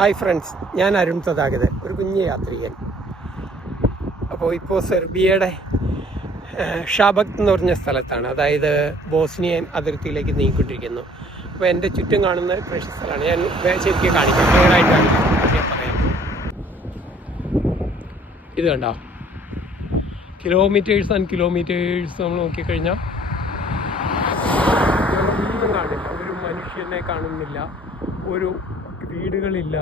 Hi friends ഞാൻ അരുൺ തഥാഗതൻ ഒരു കുഞ്ഞ് യാത്രികൻ. അപ്പോൾ ഇപ്പോൾ സെർബിയയുടെ ഷാബക് എന്ന് പറഞ്ഞ സ്ഥലത്താണ്. അതായത് ബോസ്നിയൻ അതിർത്തിയിലേക്ക് നീങ്ങിക്കൊണ്ടിരിക്കുന്നു. അപ്പോൾ എന്റെ ചുറ്റും കാണുന്ന കൃഷി സ്ഥലമാണ്. ഞാൻ ശരിക്കും കാണിക്കാം. ക്ലിയറായിട്ട് കാണിക്കാം. പറയാം. ഇത് കണ്ടോ? കിലോമീറ്റേഴ്സ് ആൻഡ് കിലോമീറ്റേഴ്സ് നമ്മൾ നോക്കിക്കഴിഞ്ഞാൽ ഒന്നും കാണില്ല ഒരു മനുഷ്യനെ കാണുന്നില്ല. ഒരു വീടുകളില്ല.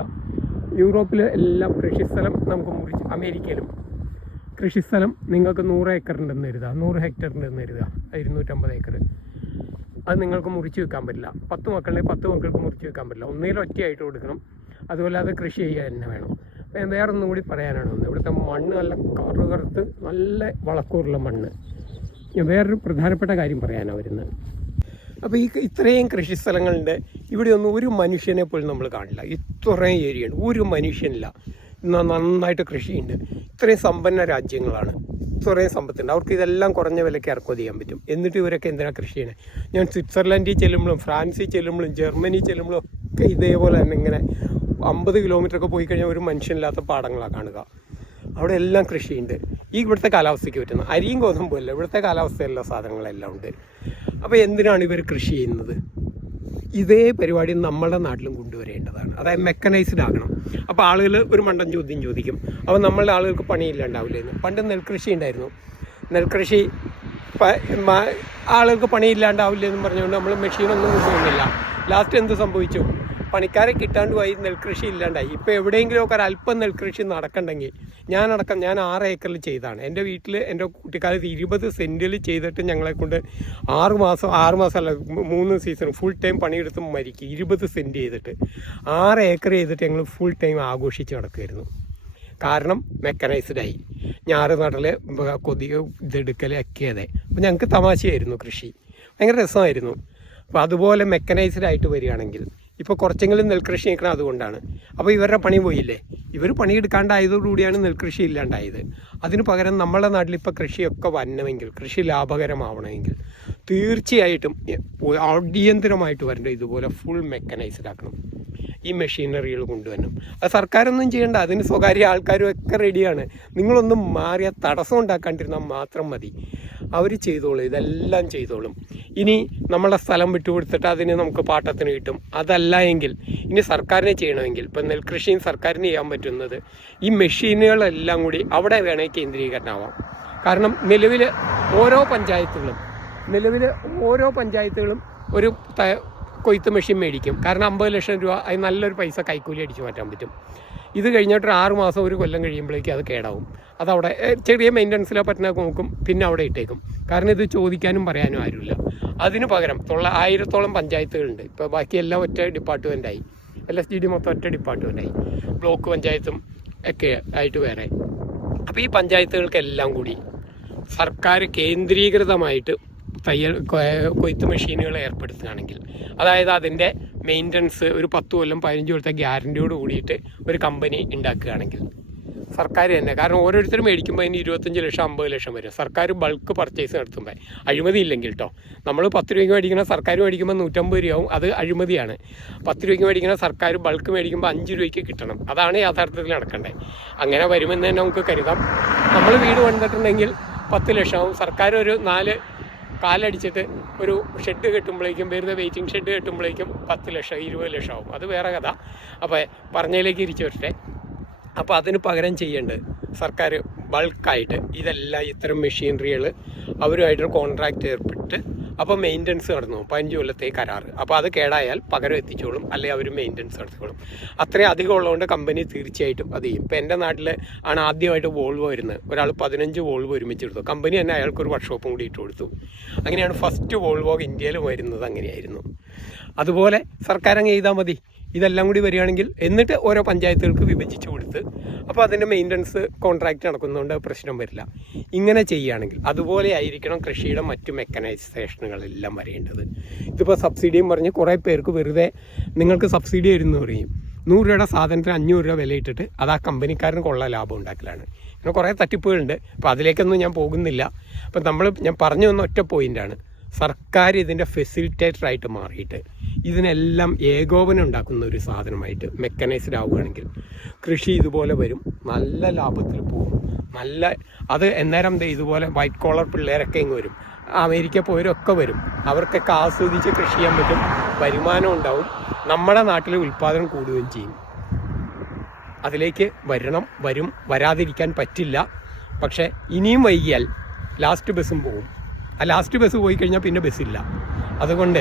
യൂറോപ്പിലെ എല്ലാം കൃഷിസ്ഥലം നമുക്ക് മുറിച്ച് അമേരിക്കയിലും. കൃഷിസ്ഥലം നിങ്ങൾക്ക് നൂറ് ഏക്കറിന്റെന്ന് കരുതുക. നൂറ് ഹെക്ടറിന്റെന്ന് കരുതുക. ഇരുന്നൂറ്റമ്പത് ഏക്കർ. അത് നിങ്ങൾക്ക് മുറിച്ച് വെക്കാൻ പറ്റില്ല. പത്ത് മക്കളുടെ പത്ത് മക്കൾക്ക് മുറിച്ച് വെക്കാൻ പറ്റില്ല. ഒന്നേലും ഒറ്റയായിട്ട് കൊടുക്കണം. അതുപോലെ അത് കൃഷി ചെയ്യാൻ തന്നെ വേണം. അപ്പം വേറെ ഒന്നും കൂടി പറയാനാണ് ഒന്ന് ഇവിടുത്തെ മണ്ണ് നല്ല കറുകറുത്ത് നല്ല വളക്കൂറുള്ള മണ്ണ്. വേറൊരു പ്രധാനപ്പെട്ട കാര്യം പറയാനാണ് വരുന്നത്. അപ്പോൾ ഈ ഇത്രയും കൃഷി സ്ഥലങ്ങളുണ്ട് ഇവിടെ ഇവിടെയൊന്നും ഒരു മനുഷ്യനെ പോലും നമ്മൾ കാണില്ല. ഇത്രയും ഏരിയ ഉണ്ട് ഒരു മനുഷ്യനില്ല. നന്നായിട്ട് കൃഷിയുണ്ട്. ഇത്രയും സമ്പന്ന രാജ്യങ്ങളാണ്. ഇത്രയും സമ്പത്തുണ്ട്. അവർക്ക് ഇതെല്ലാം കുറഞ്ഞ വിലയ്ക്ക് ഇറക്കുമതി ചെയ്യാൻ പറ്റും. എന്നിട്ട് ഇവരൊക്കെ എന്തിനാണ് കൃഷി ചെയ്യണേ? ഞാൻ സ്വിറ്റ്സർലൻഡിൽ ചെല്ലുമ്പോഴും ഫ്രാൻസിൽ ചെല്ലുമ്പോഴും ജർമ്മനി ചെല്ലുമ്പോഴും ഒക്കെ ഇതേപോലെ തന്നെ ഇങ്ങനെ അമ്പത് കിലോമീറ്ററൊക്കെ പോയി കഴിഞ്ഞാൽ ഒരു മനുഷ്യനില്ലാത്ത പാടങ്ങളാണ് കാണുക. അവിടെ എല്ലാം കൃഷിയുണ്ട്. ഈ ഇവിടുത്തെ കാലാവസ്ഥയ്ക്ക് പറ്റുന്ന അരിയും ഗോതമ്പും അല്ല ഇവിടുത്തെ കാലാവസ്ഥയിലുള്ള സാധനങ്ങളെല്ലാം ഉണ്ട്. അപ്പോൾ എന്തിനാണ് ഇവർ കൃഷി ചെയ്യുന്നത്? ഇതേ പരിപാടി നമ്മുടെ നാട്ടിലും കൊണ്ടുവരേണ്ടതാണ്. അതായത് മെക്കനൈസ്ഡ് ആകണം. അപ്പോൾ ആളുകൾ ഒരു മണ്ടൻ ചോദ്യം ചോദിക്കും. അപ്പോൾ നമ്മളുടെ ആളുകൾക്ക് പണിയില്ലാണ്ടാവില്ലായിരുന്നു പണ്ട് നെൽകൃഷി ഉണ്ടായിരുന്നു. നെൽകൃഷി ആളുകൾക്ക് പണിയില്ലാണ്ടാവില്ലെന്ന് പറഞ്ഞുകൊണ്ട് നമ്മൾ മെഷീനൊന്നും കൊണ്ടുവന്നില്ല ലാസ്റ്റ് എന്ത് സംഭവിച്ചു? പണിക്കാരെ കിട്ടാണ്ട് പോയി നെൽകൃഷി ഇല്ലാണ്ടായി. ഇപ്പോൾ എവിടെയെങ്കിലുമൊക്കെ ഒരു അല്പം നെൽകൃഷി നടക്കണ്ടെങ്കിൽ ഞാനടക്കം ഞാൻ ആറ് ഏക്കറിൽ ചെയ്താണ് എന്റെ വീട്ടിൽ എന്റെ കുട്ടിക്കാലത്ത് ഇരുപത് സെന്റിൽ ചെയ്തിട്ട് ഞങ്ങളെ കൊണ്ട് ആറ് മാസം ആറ് മാസമല്ല മൂന്ന് സീസൺ ഫുൾ ടൈം പണിയെടുത്ത് മരിക്കും. ഇരുപത് സെന്റ് ചെയ്തിട്ട് ആറ് ഏക്കർ ചെയ്തിട്ട് ഞങ്ങൾ ഫുൾ ടൈം ആഘോഷിച്ച് നടക്കുമായിരുന്നു കാരണം മെക്കനൈസ്ഡ് ആയി. ഞാറ് നടൽ ബ- കൊതിക ഇതെടുക്കൽ ഒക്കെ അതെ. അപ്പോൾ ഞങ്ങൾക്ക് തമാശയായിരുന്നു കൃഷി. ഭയങ്കര രസമായിരുന്നു. അപ്പോൾ അതുപോലെ മെക്കനൈസ്ഡ് ആയിട്ട് വരികയാണെങ്കിൽ ഇപ്പോൾ കുറച്ചെങ്കിലും നെൽകൃഷി നിൽക്കണം അതുകൊണ്ടാണ്. അപ്പോൾ ഇവരുടെ പണി പോയില്ലേ? ഇവർ പണിയെടുക്കാണ്ടായതോടുകൂടിയാണ് നെൽകൃഷി ഇല്ലാണ്ടായത്. അതിന് പകരം നമ്മളെ നാട്ടിൽ ഇപ്പോൾ കൃഷിയൊക്കെ വരണമെങ്കിൽ കൃഷി ലാഭകരമാവണമെങ്കിൽ തീർച്ചയായിട്ടും അടിയന്തിരമായിട്ട് അടിയന്തരമായിട്ട് വരേണ്ട ഇതുപോലെ ഫുൾ മെക്കനൈസ്ഡ് ആക്കണം. ഈ മെഷീനറികൾ കൊണ്ടുവരണം. അത് സർക്കാരൊന്നും ചെയ്യേണ്ട. അതിന് സ്വകാര്യ ആൾക്കാരും ഒക്കെ റെഡിയാണ് നിങ്ങളൊന്നും മാറിയ തടസ്സം ഉണ്ടാക്കാണ്ടിരുന്നാൽ മാത്രം മതി. അവർ ചെയ്തോളും. ഇതെല്ലാം ചെയ്തോളും. ഇനി നമ്മളെ സ്ഥലം വിട്ടുകൊടുത്തിട്ട് അതിന് നമുക്ക് പാട്ടത്തിന് കിട്ടും. അതല്ല എങ്കിൽ ഇനി സർക്കാരിനെ ചെയ്യണമെങ്കിൽ ഇപ്പം നെൽകൃഷിയും സർക്കാരിന് ചെയ്യാൻ പറ്റുന്നത് ഈ മെഷീനുകളെല്ലാം കൂടി അവിടെ വേണമെങ്കിൽ കേന്ദ്രീകരണമാവാം കാരണം നിലവിൽ ഓരോ പഞ്ചായത്തുകളും നിലവിൽ ഓരോ പഞ്ചായത്തുകളും ഒരു കൊയ്ത്ത് മെഷീൻ മേടിക്കും. കാരണം അമ്പത് ലക്ഷം രൂപ അതിന് നല്ലൊരു പൈസ കൈക്കൂലി അടിച്ചു മാറ്റാൻ പറ്റും. ഇത് കഴിഞ്ഞിട്ട് ആറ് മാസം ഒരു കൊല്ലം കഴിയുമ്പോഴേക്കും അത് കേടാവും. അതവിടെ ചെറിയ മെയിന്റനൻസിലോ പറ്റുന്ന നോക്കും പിന്നെ അവിടെ ഇട്ടേക്കും. കാരണം ഇത് ചോദിക്കാനും പറയാനും ആരുമില്ല. അതിന് പകരം തൊള്ള ആയിരത്തോളം പഞ്ചായത്തുകളുണ്ട്. ഇപ്പോൾ ബാക്കിയെല്ലാം ഒറ്റ ഡിപ്പാർട്ട്മെന്റായി എൽ എസ് ഡി മൊത്തം ഒറ്റ ഡിപ്പാർട്ട്മെന്റായി ബ്ലോക്ക് പഞ്ചായത്തും ഒക്കെ ആയിട്ട് വേറെ. അപ്പോൾ ഈ പഞ്ചായത്തുകൾക്കെല്ലാം കൂടി സർക്കാർ കേന്ദ്രീകൃതമായിട്ട് തയ്യൽ കൊയ്ത്ത് മെഷീനുകൾ ഏർപ്പെടുത്തുകയാണെങ്കിൽ. അതായത് അതിന്റെ മെയിന്റനൻസ് ഒരു പത്ത് കൊല്ലം പതിനഞ്ച് കൊല്ലത്തെ ഗ്യാരന്റിയോട് കൂടിയിട്ട് ഒരു കമ്പനി ഉണ്ടാക്കുകയാണെങ്കിൽ. സർക്കാർ തന്നെ കാരണം ഓരോരുത്തരും മേടിക്കുമ്പോൾ അതിന് ഇരുപത്തഞ്ച് ലക്ഷം അമ്പത് ലക്ഷം വരും. സർക്കാർ ബൾക്ക് പർച്ചേസ് നടത്തുമ്പോൾ. അഴിമതി ഇല്ലെങ്കിൽ കേട്ടോ നമ്മൾ പത്ത് രൂപയ്ക്ക് മേടിക്കുന്ന സർക്കാർ മേടിക്കുമ്പോൾ നൂറ്റമ്പത് രൂപയാവും. അത് അഴിമതിയാണ്. പത്ത് രൂപയ്ക്ക് മേടിക്കുന്ന സർക്കാർ ബൾക്ക് മേടിക്കുമ്പോൾ അഞ്ച് രൂപയ്ക്ക് കിട്ടണം. അതാണ് യാഥാർത്ഥ്യത്തിൽ നടക്കേണ്ടത്. അങ്ങനെ വരുമെന്ന് തന്നെ നമുക്ക് കരുതാം. നമ്മൾ വീട് പണിതിട്ടുണ്ടെങ്കിൽ പത്ത് ലക്ഷമാവും. സർക്കാർ ഒരു നാല് കാലടിച്ചിട്ട് ഒരു ഷെഡ് കെട്ടുമ്പോഴേക്കും വരുന്ന വെയിറ്റിംഗ് ഷെഡ് കെട്ടുമ്പോഴേക്കും പത്ത് ലക്ഷം ഇരുപത് ലക്ഷം ആവും. അത് വേറെ കഥ. അപ്പോൾ പറഞ്ഞതിലേക്ക് ഇരിച്ചു വരട്ടെ. അപ്പോൾ അതിന് പകരം ചെയ്യേണ്ടത് സർക്കാർ ബൾക്കായിട്ട് ഇതെല്ലാം ഇത്തരം മെഷീനറികൾ അവരുമായിട്ടൊരു കോൺട്രാക്റ്റ് ഏർപ്പെട്ട് അപ്പോൾ മെയിന്റനൻസ് നടന്നു. പതിനഞ്ച് കൊല്ലത്തെ കരാറ്. അപ്പോൾ അത് കേടായാൽ പകരം എത്തിച്ചോളും. അല്ലെങ്കിൽ അവർ മെയിന്റനൻസ് നടത്തിക്കോളും. അത്രയും അധികം ഉള്ളതുകൊണ്ട് കമ്പനി തീർച്ചയായിട്ടും അത് ചെയ്യും. ഇപ്പോൾ എന്റെ നാട്ടിൽ ആണ് ആദ്യമായിട്ട് വോൾവോ വരുന്നത്. ഒരാൾ പതിനഞ്ച് വോൾവോ ഒരുമിച്ച് എടുത്തു കമ്പനി തന്നെ അയാൾക്ക് ഒരു വർക്ക്ഷോപ്പും കൂടി ഇട്ട് കൊടുത്തു. അങ്ങനെയാണ് ഫസ്റ്റ് വോൾവോ ഇന്ത്യയിൽ വരുന്നത് അങ്ങനെയായിരുന്നു. അതുപോലെ സർക്കാർ അങ്ങ് ചെയ്താൽ മതി. ഇതെല്ലാം കൂടി വരികയാണെങ്കിൽ എന്നിട്ട് ഓരോ പഞ്ചായത്തുകൾക്ക് വിഭജിച്ച് കൊടുത്ത് അപ്പോൾ അതിന്റെ മെയിന്റനൻസ് കോൺട്രാക്റ്റ് നടക്കുന്നതുകൊണ്ട് പ്രശ്നം വരില്ല. ഇങ്ങനെ ചെയ്യുകയാണെങ്കിൽ അതുപോലെ ആയിരിക്കണം കൃഷിയുടെ മറ്റു മെക്കനൈസേഷനുകളെല്ലാം വരേണ്ടത്. ഇതിപ്പോൾ സബ്സിഡിയും പറഞ്ഞ് കുറേ പേർക്ക് വെറുതെ നിങ്ങൾക്ക് സബ്സിഡി വരുന്നു പറയും. നൂറ് രൂപയുടെ സാധനത്തിന് അഞ്ഞൂറ് രൂപ വിലയിട്ടിട്ട് അത് ആ കമ്പനിക്കാരന് കൊള്ള ലാഭം ഉണ്ടാക്കലാണ്. പിന്നെ കുറേ തട്ടിപ്പുകളുണ്ട്. അപ്പോൾ അതിലേക്കൊന്നും ഞാൻ പോകുന്നില്ല. അപ്പം നമ്മൾ ഞാൻ പറഞ്ഞു വന്ന ഒറ്റ പോയിന്റാണ് സർക്കാർ ഇതിന്റെ ഫെസിലിറ്റേറ്റർ ആയിട്ട് മാറിയിട്ട് ഇതിനെല്ലാം ഏകോപനം ഉണ്ടാക്കുന്ന ഒരു സാധനമായിട്ട് മെക്കനൈസ്ഡ് ആവുകയാണെങ്കിൽ കൃഷി ഇതുപോലെ വരും നല്ല ലാഭത്തിൽ പോകും. നല്ല അത് എന്നേരം ഇതുപോലെ വൈറ്റ് കോളർ പിള്ളേരൊക്കെ ഇങ്ങ് വരും. അമേരിക്ക പോയവരൊക്കെ വരും. അവർക്കൊക്കെ ആസ്വദിച്ച് കൃഷി ചെയ്യാൻ പറ്റും വരുമാനം ഉണ്ടാവും നമ്മുടെ നാട്ടിൽ ഉൽപ്പാദനം കൂടുകയും ചെയ്യും. അതിലേക്ക് വരണം വരും വരാതിരിക്കാൻ പറ്റില്ല. പക്ഷേ ഇനിയും വൈകിയാൽ ലാസ്റ്റ് ബസ്സും പോകും. ആ ലാസ്റ്റ് ബസ് പോയി കഴിഞ്ഞാൽ പിന്നെ ബസ്സില്ല അതുകൊണ്ട്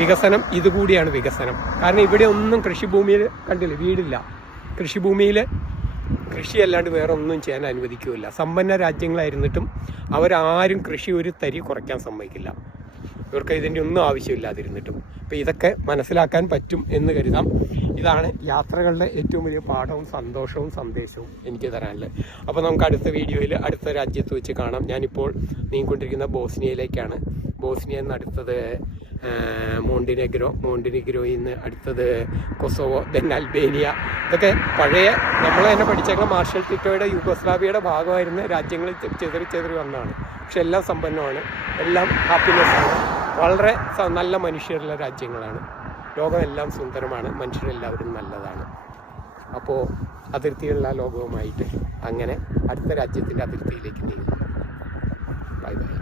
വികസനം ഇതുകൂടിയാണ് വികസനം. കാരണം ഇവിടെ ഒന്നും കൃഷിഭൂമിയിൽ കണ്ടില്ല വീടില്ല. കൃഷിഭൂമിയിൽ കൃഷി അല്ലാണ്ട് വേറെ ഒന്നും ചെയ്യാൻ അനുവദിക്കില്ല. സമ്പന്ന രാജ്യങ്ങളായിരുന്നിട്ടും അവരാരും കൃഷി ഒരു തരി കുറയ്ക്കാൻ സമ്മതിക്കില്ല. ഇവർക്ക് ഇതിന്റെ ഒന്നും ആവശ്യമില്ലാതിരുന്നിട്ടും. അപ്പോൾ ഇതൊക്കെ മനസ്സിലാക്കാൻ പറ്റും എന്ന് കരുതാം. ഇതാണ് യാത്രകളുടെ ഏറ്റവും വലിയ പാഠവും സന്തോഷവും സന്ദേശവും എനിക്ക് തരാനുള്ളത്. അപ്പോൾ നമുക്ക് അടുത്ത വീഡിയോയിൽ അടുത്ത രാജ്യത്ത് വെച്ച് കാണാം. ഞാനിപ്പോൾ നീങ്ങിക്കൊണ്ടിരിക്കുന്ന ബോസ്നിയയിലേക്കാണ്. ബോസ്നിയ എന്ന് അടുത്തത് മോണ്ടിനെഗ്രോ മോണ്ടിനെഗ്രോയിൽ നിന്ന് അടുത്തത് കൊസോവോ ദെൻ അൽബേനിയ. ഇതൊക്കെ പഴയ നമ്മൾ തന്നെ പഠിച്ചേക്കുന്ന മാർഷൽ ടിറ്റോയുടെ യുഗോസ്ലാവിയയുടെ ഭാഗമായിരുന്ന രാജ്യങ്ങൾ ചെതറി ചെതറി വന്നതാണ്. പക്ഷെ എല്ലാം സമ്പന്നമാണ്. എല്ലാം ഹാപ്പിനെസ്സാണ് വളരെ നല്ല മനുഷ്യരുള്ള രാജ്യങ്ങളാണ്. ലോകമെല്ലാം സുന്ദരമാണ് മനുഷ്യരെല്ലാവരും നല്ലതാണ്. അപ്പോൾ അതിർത്തിയുള്ള ലോകവുമായിട്ട് അങ്ങനെ അടുത്ത രാജ്യത്തിന്റെ അതിർത്തിയിലേക്ക് നീങ്ങും ബൈ ബൈ